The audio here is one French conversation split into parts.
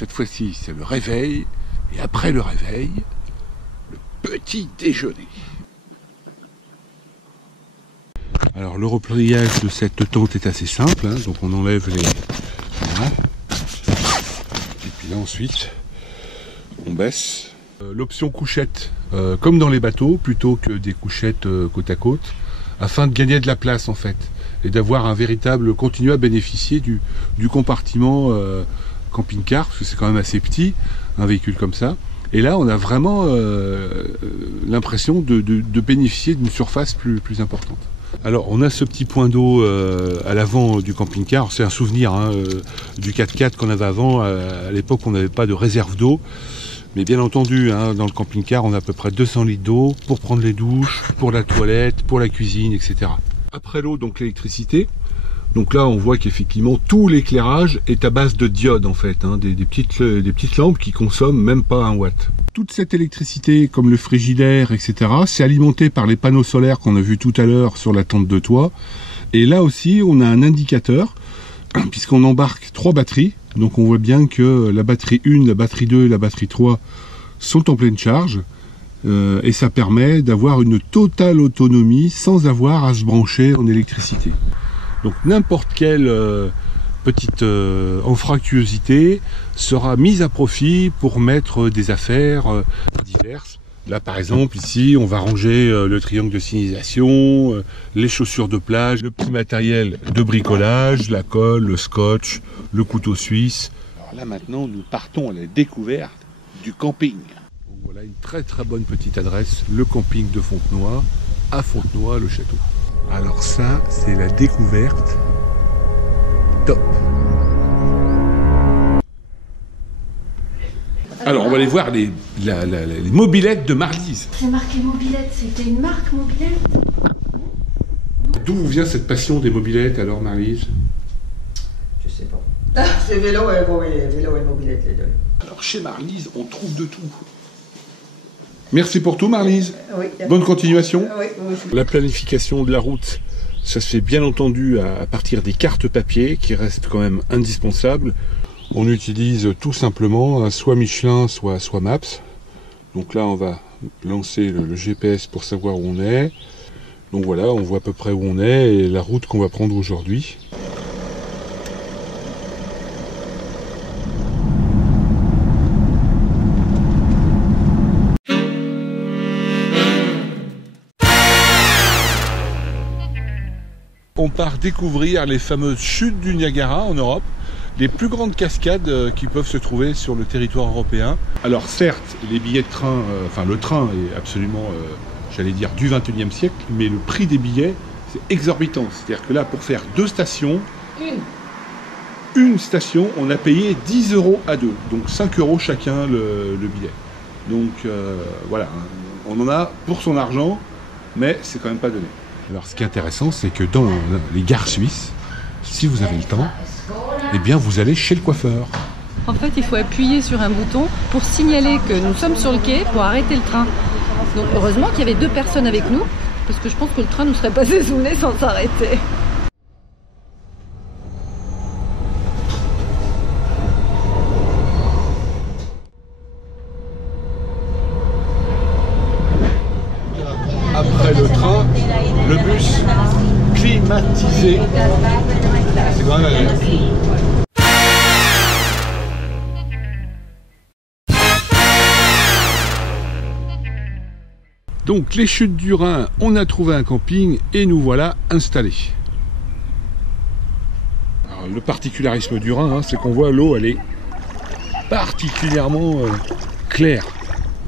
cette fois-ci, c'est le réveil. Et après le réveil, le petit déjeuner. Alors le repliage de cette tente est assez simple, hein, donc on enlève les... Voilà. Et puis là ensuite, on baisse. L'option couchette, comme dans les bateaux, plutôt que des couchettes côte à côte, afin de gagner de la place en fait, et d'avoir un véritable, continuer à bénéficier du compartiment camping-car, parce que c'est quand même assez petit, un véhicule comme ça. Et là, on a vraiment l'impression de bénéficier d'une surface plus importante. Alors, on a ce petit point d'eau à l'avant du camping-car. C'est un souvenir hein, du 4x4 qu'on avait avant. À l'époque, on n'avait pas de réserve d'eau. Mais bien entendu, hein, dans le camping-car, on a à peu près 200 litres d'eau pour prendre les douches, pour la toilette, pour la cuisine, etc. Après l'eau, donc l'électricité. Donc là, on voit qu'effectivement, tout l'éclairage est à base de diodes, en fait, hein, des petites lampes qui consomment même pas 1 watt. Toute cette électricité, comme le frigidaire, etc., c'est alimenté par les panneaux solaires qu'on a vus tout à l'heure sur la tente de toit. Et là aussi, on a un indicateur, puisqu'on embarque 3 batteries. Donc on voit bien que la batterie 1, la batterie 2 et la batterie 3 sont en pleine charge. Et ça permet d'avoir une totale autonomie sans avoir à se brancher en électricité. Donc n'importe quelle petite anfractuosité sera mise à profit pour mettre des affaires diverses. Là par exemple ici on va ranger le triangle de signalisation, les chaussures de plage, le petit matériel de bricolage, la colle, le scotch, le couteau suisse. Alors là maintenant nous partons à la découverte du camping. Donc, voilà une très bonne petite adresse, le camping de Fontenoy, à Fontenoy le château. Alors ça, c'est la découverte top. Alors on va aller voir les mobylettes de Marlise. C'est marqué mobilette, c'était une marque mobilette. D'où vous vient cette passion des mobylettes alors Marlise? Je sais pas. C'est vélo et mobilette les deux. Alors chez Marlise, on trouve de tout. Merci pour tout Marlise. Oui, bonne continuation. Oui, la planification de la route, ça se fait bien entendu à partir des cartes papier qui restent quand même indispensables. On utilise tout simplement soit Michelin, soit Maps. Donc là on va lancer le GPS pour savoir où on est. Donc voilà, on voit à peu près où on est et la route qu'on va prendre aujourd'hui. On part découvrir les fameuses chutes du Niagara en Europe, les plus grandes cascades qui peuvent se trouver sur le territoire européen. Alors certes, les billets de train, enfin le train est absolument, j'allais dire, du 21e siècle, mais le prix des billets, c'est exorbitant. C'est-à-dire que là, pour faire 2 stations, une station, on a payé 10 € à 2, donc 5 € chacun le billet. Donc voilà, on en a pour son argent, mais c'est quand même pas donné. Alors ce qui est intéressant, c'est que dans les gares suisses, si vous avez le temps, eh bien vous allez chez le coiffeur. En fait, il faut appuyer sur un bouton pour signaler que nous sommes sur le quai pour arrêter le train. Donc heureusement qu'il y avait 2 personnes avec nous, parce que je pense que le train nous serait passé sous le nez sans s'arrêter. Après le train, le bus climatisé. C'est quand même agréable. Donc les chutes du Rhin, on a trouvé un camping et nous voilà installés. Alors, le particularisme du Rhin, hein, c'est qu'on voit l'eau, elle est particulièrement claire.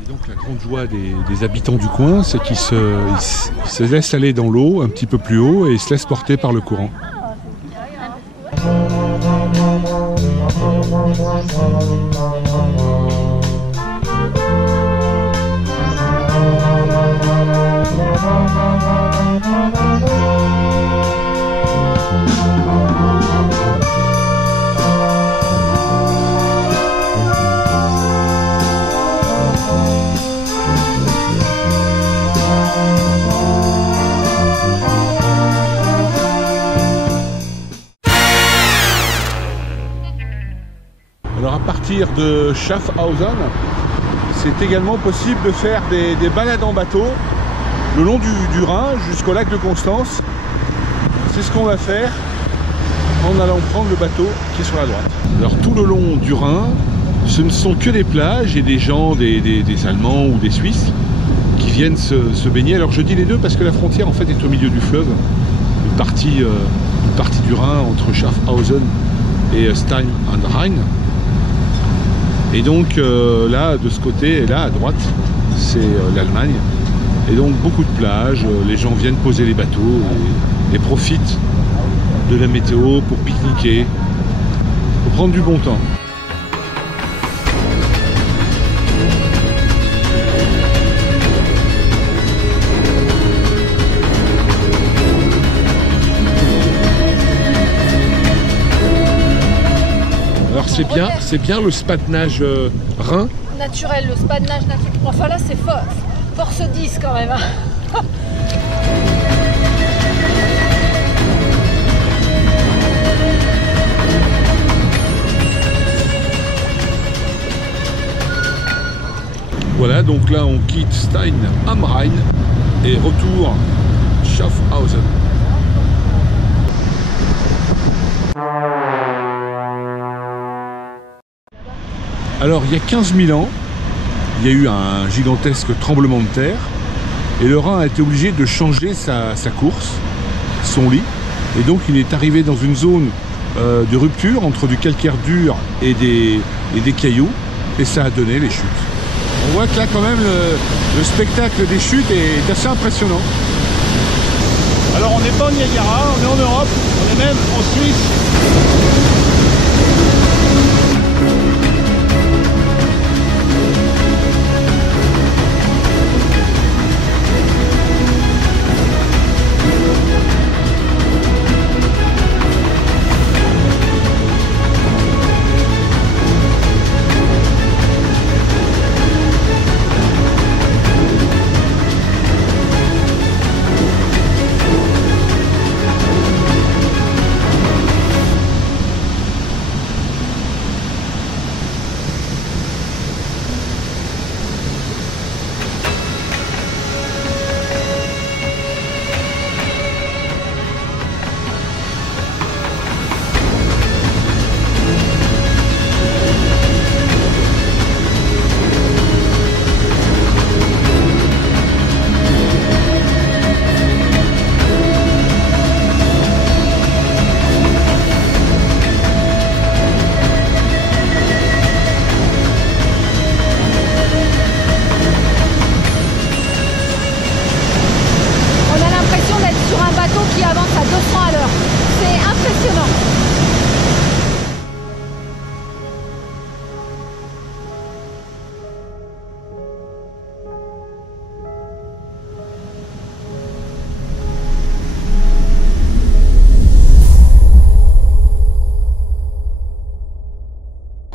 Et donc la grande joie des habitants du coin, c'est qu'ils se laissent aller dans l'eau un petit peu plus haut et ils se laissent porter par le courant. partir de Schaffhausen, c'est également possible de faire des balades en bateau le long du Rhin jusqu'au lac de Constance. C'est ce qu'on va faire en allant prendre le bateau qui est sur la droite. Alors tout le long du Rhin, ce ne sont que des plages et des gens, des Allemands ou des Suisses qui viennent se baigner. Alors je dis les deux parce que la frontière en fait est au milieu du fleuve, une partie du Rhin entre Schaffhausen et Stein am Rhein. Et donc là, de ce côté, et là à droite, c'est l'Allemagne. Et donc beaucoup de plages, les gens viennent poser les bateaux et profitent de la météo pour pique-niquer, pour prendre du bon temps. Alors c'est bien le spa de nage Rhin. Naturel, le spa de nage naturel. Enfin là c'est force 10 quand même. Voilà, donc là on quitte Stein am Rhein et retour Schaffhausen. Alors il y a 15 000 ans, il y a eu un gigantesque tremblement de terre et le Rhin a été obligé de changer sa course, son lit, et donc il est arrivé dans une zone de rupture entre du calcaire dur et des cailloux, et ça a donné les chutes. On voit que là quand même le spectacle des chutes est assez impressionnant. Alors on n'est pas au Niagara, on est en Europe, on est même en Suisse.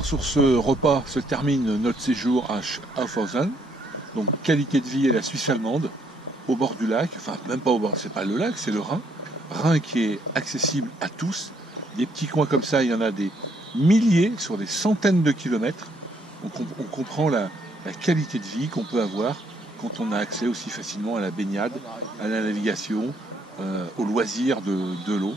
Sur ce repas se termine notre séjour à Schaffhausen. Donc qualité de vie à la Suisse allemande, au bord du lac, enfin même pas au bord, c'est pas le lac, c'est le Rhin. Rhin qui est accessible à tous. Des petits coins comme ça, il y en a des milliers sur des centaines de kilomètres. Donc on comprend la qualité de vie qu'on peut avoir quand on a accès aussi facilement à la baignade, à la navigation, au loisir de l'eau.